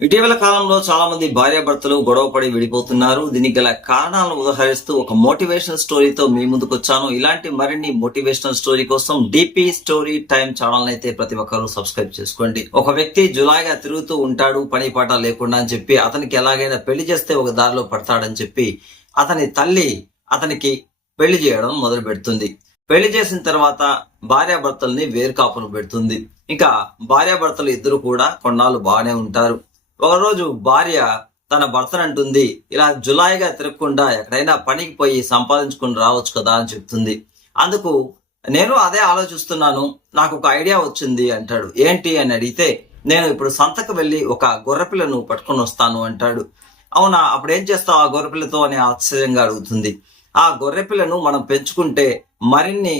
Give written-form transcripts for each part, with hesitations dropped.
ఇటీవల కాలంలో చాలా మంది భార్యాభర్తలు గొడవపడి విడిపోతున్నారు. దీనికి గల కారణాలను ఉదహరిస్తూ ఒక మోటివేషనల్ స్టోరీతో మీ ముందుకు వచ్చాను. ఇలాంటి మరిన్ని మోటివేషనల్ స్టోరీ కోసం డిపి స్టోరీ టైం ఛానల్ అయితే ప్రతి ఒక్కరూ సబ్స్క్రైబ్ చేసుకోండి. ఒక వ్యక్తి జులాయిగా తిరుగుతూ ఉంటాడు, పని పాట లేకుండా అని చెప్పి అతనికి ఎలాగైనా పెళ్లి చేస్తే ఒక దారిలో పడతాడని చెప్పి అతని తల్లి అతనికి పెళ్లి చేయడం మొదలు పెడుతుంది. పెళ్లి చేసిన తర్వాత భార్యాభర్తల్ని వేరు కాపులు పెడుతుంది. ఇంకా భార్యాభర్తలు ఇద్దరు కూడా కొన్నాళ్ళు బాగానే ఉంటారు. ఒకరోజు భార్య తన భర్తను అంటుంది, ఇలా జులాయిగా తిరగకుండా ఎక్కడైనా పనికి పోయి సంపాదించుకుని రావచ్చు కదా అని చెప్తుంది. అందుకు నేను అదే ఆలోచిస్తున్నాను, నాకు ఒక ఐడియా వచ్చింది అంటాడు. ఏంటి అని అడిగితే, నేను ఇప్పుడు సంతకు వెళ్ళి ఒక గొర్రెపిల్లను పట్టుకొని వస్తాను అంటాడు. అవునా, అప్పుడు ఏం చేస్తావు ఆ గొర్రెపిల్లతో అని ఆశ్చర్యంగా అడుగుతుంది. ఆ గొర్రెపిల్లను మనం పెంచుకుంటే మరిన్ని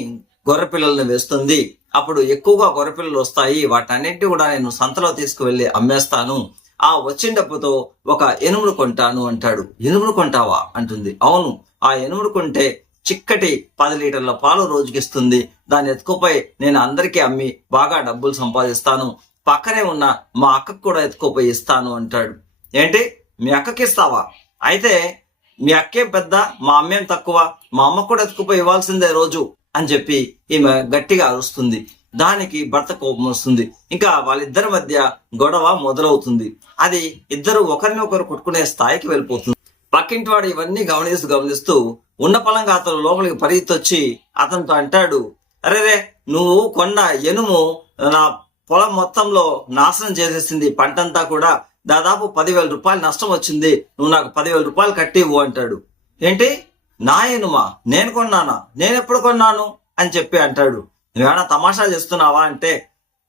గొర్రెపిల్లలను వేస్తుంది, అప్పుడు ఎక్కువగా గొర్రెపిల్లలు వస్తాయి, వాటన్నింటినీ కూడా నేను సంతలో తీసుకువెళ్ళి అమ్మేస్తాను, ఆ వచ్చిన డబ్బుతో ఒక ఎనుమును కొంటాను అంటాడు. ఎనుమును కొంటావా అంటుంది. అవును, ఆ ఎనుమును కొంటే చిక్కటి 10 లీటర్ల పాలు రోజుకిస్తుంది, దాన్ని ఎత్తుకోపోయి నేను అందరికీ అమ్మి బాగా డబ్బులు సంపాదిస్తాను, పక్కనే ఉన్న మా అక్కకు కూడా ఎత్తుకోపోయి ఇస్తాను అంటాడు. ఏంటి, మీ అక్కకి ఇస్తావా? అయితే మీ అక్కేం పెద్ద, మా అమ్మేం తక్కువ, మా అమ్మ కూడా ఎత్తుకుపోయి ఇవ్వాల్సిందే రోజు అని చెప్పి ఈమె గట్టిగా అరుస్తుంది. దానికి భర్త కోపం వస్తుంది. ఇంకా వాళ్ళిద్దరి మధ్య గొడవ మొదలవుతుంది. అది ఇద్దరు ఒకరిని ఒకరు కొట్టుకునే స్థాయికి వెళ్ళిపోతుంది. పక్కింటి వాడు ఇవన్నీ గమనిస్తూ ఉన్న పలంగా అతను లోపలికి పరిగెత్తొచ్చి అతనితో అంటాడు, అరేరే, నువ్వు కొన్న ఎనుము నా పొలం మొత్తంలో నాశనం చేసేసింది, పంటంతా కూడా దాదాపు 10,000 రూపాయలు నష్టం వచ్చింది, నువ్వు నాకు 10,000 రూపాయలు కట్టివ్వు అంటాడు. ఏంటి, నా ఎనుమా? నేను కొన్నానా? నేను ఎప్పుడు కొన్నాను అని చెప్పి అంటాడు. నువ్వేమైనా తమాషాలు చేస్తున్నావా అంటే,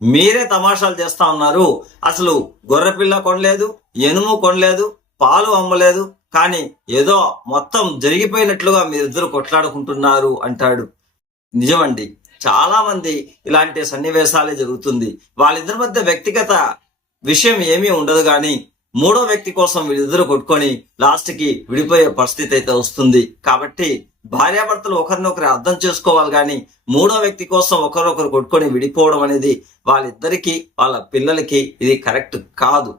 మీరే తమాషాలు చేస్తా ఉన్నారు, అసలు గొర్రెపిల్ల కొనలేదు, ఎనుము కొనలేదు, పాలు అమ్మలేదు, కానీ ఏదో మొత్తం జరిగిపోయినట్లుగా మీరిద్దరు కొట్లాడుకుంటున్నారు అంటాడు. నిజమండి, చాలా మంది ఇలాంటి సన్నివేశాలే జరుగుతుంది. వాళ్ళిద్దరి మధ్య వ్యక్తిగత విషయం ఏమీ ఉండదు, కానీ మూడో వ్యక్తి కోసం వీళ్ళిద్దరు కొట్టుకొని లాస్ట్కి విడిపోయే పరిస్థితి అయితే వస్తుంది. కాబట్టి భార్యాభర్తలు ఒకరినొకరు అర్థం చేసుకోవాలి, కానీ మూడో వ్యక్తి కోసం ఒకరొకరు కొట్టుకొని విడిపోవడం అనేది వాళ్ళిద్దరికి, వాళ్ళ పిల్లలకి ఇది కరెక్ట్ కాదు.